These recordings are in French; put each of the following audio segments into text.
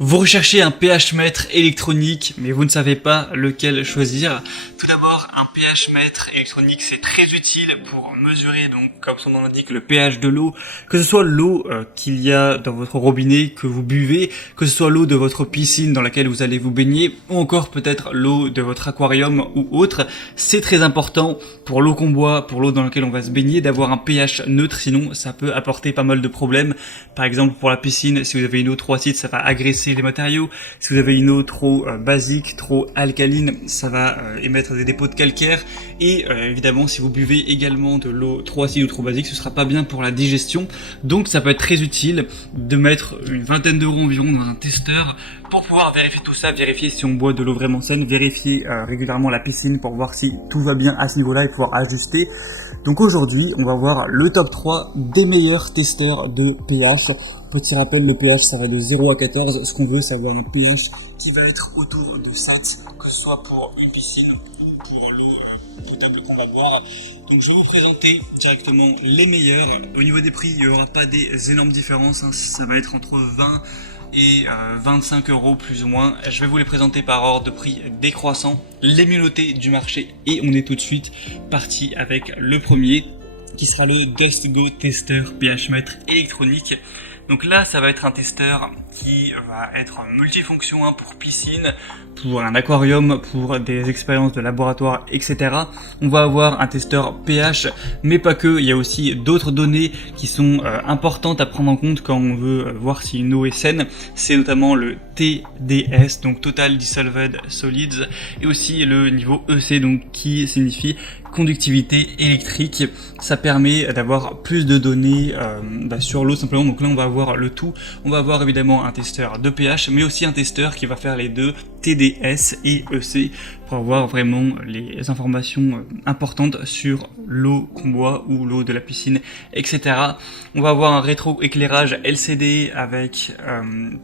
Vous recherchez un pH mètre électronique, mais vous ne savez pas lequel choisir. Tout d'abord, un pH mètre électronique, c'est très utile pour mesurer, donc, comme son nom l'indique, le pH de l'eau, que ce soit l'eau qu'il y a dans votre robinet que vous buvez, que ce soit l'eau de votre piscine dans laquelle vous allez vous baigner, ou encore peut-être l'eau de votre aquarium ou autre. C'est très important pour l'eau qu'on boit, pour l'eau dans laquelle on va se baigner, d'avoir un pH neutre, sinon ça peut apporter pas mal de problèmes. Par exemple, pour la piscine, si vous avez une eau trop acide, ça va agresser les matériaux. Si vous avez une eau trop basique, trop alcaline, ça va émettre des dépôts de calcaire. Et évidemment, si vous buvez également de l'eau trop acide ou trop basique, ce sera pas bien pour la digestion. Donc ça peut être très utile de mettre une vingtaine d'euros environ dans un testeur pour pouvoir vérifier tout ça, vérifier si on boit de l'eau vraiment saine, vérifier régulièrement la piscine pour voir si tout va bien à ce niveau-là et pouvoir ajuster. Donc aujourd'hui, on va voir le top 3 des meilleurs testeurs de pH. Petit rappel, le pH, ça va de 0 à 14. Ce qu'on veut, c'est avoir un pH qui va être autour de 7, que ce soit pour une piscine ou pour l'eau potable qu'on va boire. Donc je vais vous présenter directement les meilleurs. Au niveau des prix, il n'y aura pas des énormes différences, hein. Ça va être entre 20 et 25 euros plus ou moins. Je vais vous les présenter par ordre de prix décroissant, les mieux notés du marché. Et on est tout de suite parti avec le premier, qui sera le DustGo Tester pH mètre électronique. Donc là, ça va être un testeur qui va être multifonction pour piscine, pour un aquarium, pour des expériences de laboratoire, etc. On va avoir un testeur pH, mais pas que. Il y a aussi d'autres données qui sont importantes à prendre en compte quand on veut voir si une eau est saine. C'est notamment le TDS, donc Total Dissolved Solids, et aussi le niveau EC, donc qui signifie conductivité électrique. Ça permet d'avoir plus de données sur l'eau simplement. Donc là, on va avoir le tout. On va avoir évidemment un testeur de pH, mais aussi un testeur qui va faire les deux, TDS et EC, pour avoir vraiment les informations importantes sur l'eau qu'on boit ou l'eau de la piscine, etc. On va avoir un rétroéclairage LCD avec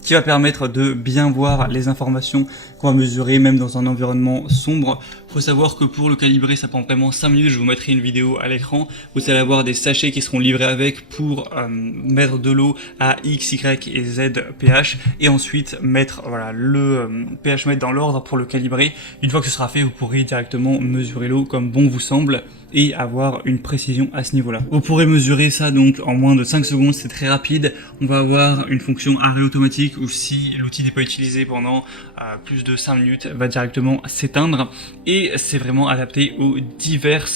qui va permettre de bien voir les informations qu'on va mesurer même dans un environnement sombre. Faut savoir que pour le calibrer, ça prend vraiment 5 minutes. Je vous mettrai une vidéo à l'écran. Vous allez avoir des sachets qui seront livrés avec pour mettre de l'eau à X, Y et Z pH, et ensuite mettre le pH mètre dans l'ordre pour le calibrer. Une fois que ce sera fait, vous pourrez directement mesurer l'eau comme bon vous semble et avoir une précision à ce niveau-là. Vous pourrez mesurer ça donc en moins de 5 secondes, c'est très rapide. On va avoir une fonction arrêt automatique où si l'outil n'est pas utilisé pendant plus de 5 minutes, va directement s'éteindre. Et c'est vraiment adapté aux divers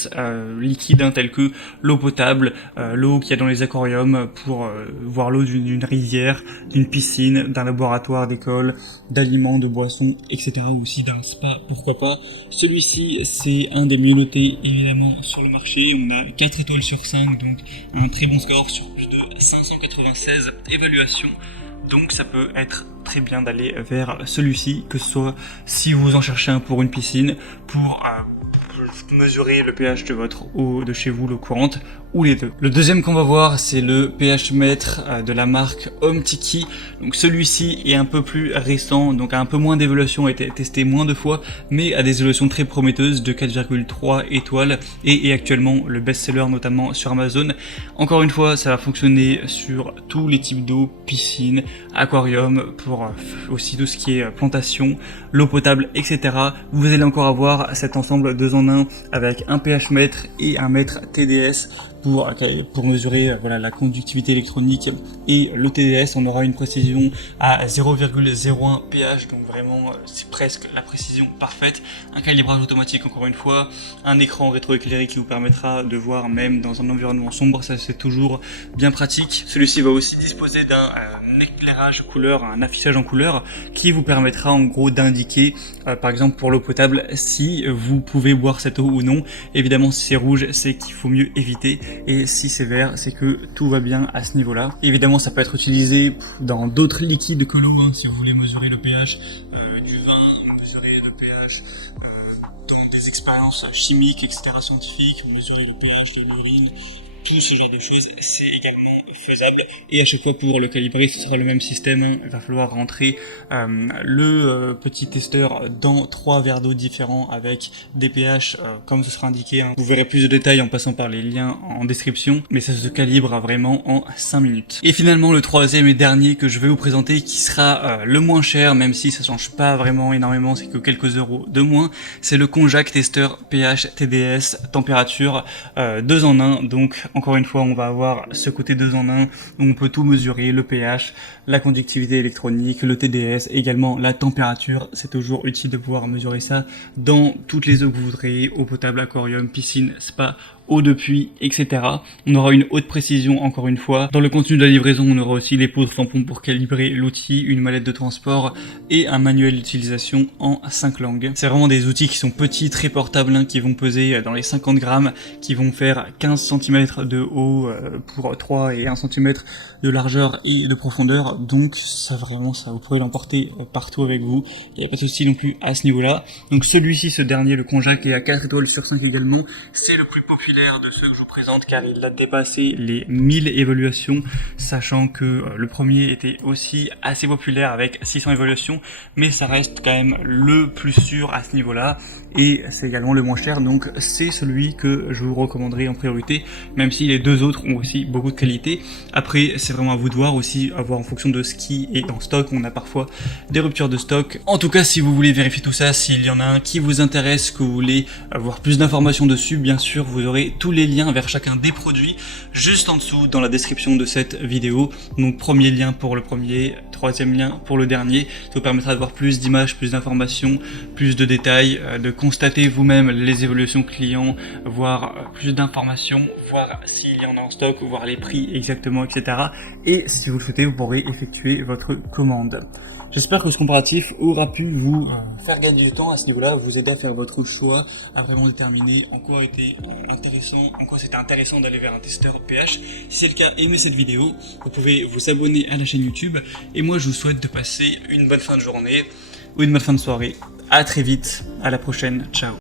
liquides tels que l'eau potable, l'eau qu'il y a dans les aquariums pour voir l'eau d'une rizière, d'une piscine, d'un laboratoire d'école, d'aliments, de boissons, etc. ou aussi d'un spa, pourquoi pas. Celui-ci, c'est un des mieux notés évidemment sur le marché. On a 4 étoiles sur 5, donc un très bon score sur plus de 596 évaluations. Donc ça peut être très bien d'aller vers celui-ci, que ce soit si vous en cherchez un pour une piscine, pour mesurer le pH de votre eau de chez vous, l'eau courante, ou les deux. Le deuxième qu'on va voir, c'est le pH mètre de la marque Omtiki. Donc celui-ci est un peu plus récent, donc a un peu moins d'évaluation, a été testé moins de fois, mais a des évaluations très prometteuses de 4,3 étoiles et est actuellement le best-seller notamment sur Amazon. Encore une fois, ça va fonctionner sur tous les types d'eau, piscine, aquarium, pour aussi tout ce qui est plantation, l'eau potable, etc. Vous allez encore avoir cet ensemble 2 en 1 avec un pH mètre et un mètre TDS pour mesurer la conductivité électronique, et le TDS, on aura une précision à 0,01 pH, donc vraiment c'est presque la précision parfaite. Un calibrage automatique encore une fois, un écran rétroéclairé qui vous permettra de voir même dans un environnement sombre, ça c'est toujours bien pratique. Celui-ci va aussi disposer d'un éclairage couleur, un affichage en couleur qui vous permettra en gros d'indiquer par exemple pour l'eau potable si vous pouvez boire cette eau ou non. Évidemment si c'est rouge, c'est qu'il faut mieux éviter, et si c'est vert, c'est que tout va bien à ce niveau-là. Évidemment ça peut être utilisé dans d'autres liquides que l'eau, si vous voulez mesurer le pH du vin, mesurer le pH dans des expériences chimiques, etc. scientifiques, mesurer le pH de l'urine, tout ce genre de choses, c'est également faisable. Et à chaque fois, pour le calibrer, ce sera le même système, hein. Il va falloir rentrer le petit testeur dans 3 verres d'eau différents avec des pH comme ce sera indiqué, hein. Vous verrez plus de détails en passant par les liens en description, mais ça se calibre vraiment en 5 minutes. Et finalement, le troisième et dernier que je vais vous présenter, qui sera le moins cher, même si ça change pas vraiment énormément, c'est que quelques euros de moins, c'est le Konjac Tester pH TDS température 2 en 1. Donc encore une fois, on va avoir ce côté 2 en 1 où on peut tout mesurer, le pH, la conductivité électronique, le TDS, également la température. C'est toujours utile de pouvoir mesurer ça dans toutes les eaux que vous voudrez, eau potable, aquarium, piscine, spa, eau de puits, etc. On aura une haute précision encore une fois. Dans le contenu de la livraison, on aura aussi des poudres tampons pour calibrer l'outil, une mallette de transport et un manuel d'utilisation en 5 langues. C'est vraiment des outils qui sont petits, très portables, hein, qui vont peser dans les 50 grammes, qui vont faire 15 cm de haut pour 3 et 1 cm de largeur et de profondeur. Donc ça vraiment, ça vous pourrez l'emporter partout avec vous. Il n'y a pas de souci non plus à ce niveau-là. Donc celui-ci, ce dernier, le Konjac, est à 4 étoiles sur 5 également. C'est le plus populaire de ceux que je vous présente car il a dépassé les 1000 évaluations, sachant que le premier était aussi assez populaire avec 600 évaluations, mais ça reste quand même le plus sûr à ce niveau-là et c'est également le moins cher, donc c'est celui que je vous recommanderai en priorité, même si les deux autres ont aussi beaucoup de qualité. Après, c'est vraiment à vous de voir aussi, à voir en fonction de ce qui est en stock. On a parfois des ruptures de stock. En tout cas, si vous voulez vérifier tout ça, s'il y en a un qui vous intéresse, que vous voulez avoir plus d'informations dessus, bien sûr, vous aurez tous les liens vers chacun des produits juste en dessous dans la description de cette vidéo. Donc premier lien pour le premier, troisième lien pour le dernier. Ça vous permettra d'avoir plus d'images, plus d'informations, plus de détails, de constater vous-même les évolutions clients, voir plus d'informations, voir s'il y en a en stock, voir les prix exactement, etc. Et si vous le souhaitez, vous pourrez effectuer votre commande. J'espère que ce comparatif aura pu vous faire gagner du temps à ce niveau-là, vous aider à faire votre choix, à vraiment déterminer en quoi c'était intéressant d'aller vers un testeur pH. Si c'est le cas, aimez cette vidéo, vous pouvez vous abonner à la chaîne YouTube et moi je vous souhaite de passer une bonne fin de journée ou une bonne fin de soirée. À très vite, à la prochaine, ciao.